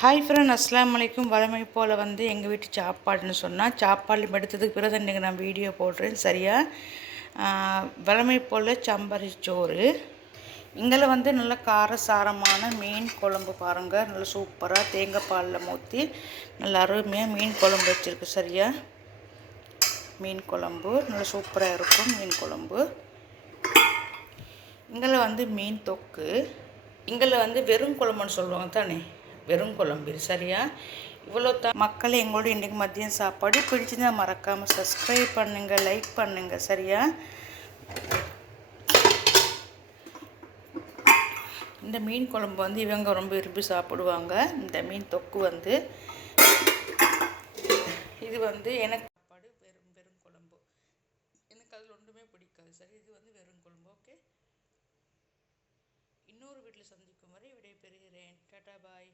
Hi friend, அஸ்ஸலாமு அலைக்கும். வழமை போல் எங்கள் வீட்டு சாப்பாடுன்னு சொன்னால் சாப்பாடு எடுத்ததுக்கு பிறகு இன்றைக்கி நான் வீடியோ போடுறேன். சரியா? வழமை போல் சம்பரி சோறு. இங்கே நல்லா காரசாரமான மீன் குழம்பு பாருங்கள். நல்லா சூப்பராக தேங்காய் பாலில் ஊற்றி நல்லா அருமையாக மீன் குழம்பு வச்சுருக்கு. சரியா? மீன் குழம்பு நல்லா சூப்பராக இருக்கும். மீன் குழம்பு. இங்கே மீன் தொக்கு. இங்கே வெறும் குழம்புன்னு சொல்லுவாங்க தானே, வெறும் குழம்பு. சரியா? இவ்வளோ தான் மக்கள் எங்களோட இன்றைக்கு மதியம் சாப்பாடு. பிடிச்சிருந்தால் மறக்காமல் சப்ஸ்கிரைப் பண்ணுங்கள், லைக் பண்ணுங்கள். சரியா? இந்த மீன் குழம்பு இவங்க ரொம்ப விரும்பி சாப்பிடுவாங்க. இந்த மீன் தொக்கு இது எனக்கு சாப்பாடு வெறும் குழம்பு. எனக்கு அதில் ஒன்றுமே பிடிக்காது. சரி, இது வெறும் குழம்பு. ஓகே, இன்னொரு வீட்டில் சந்திக்கும் வரை விடைபெறுகிறேன். டாடா, பாய்.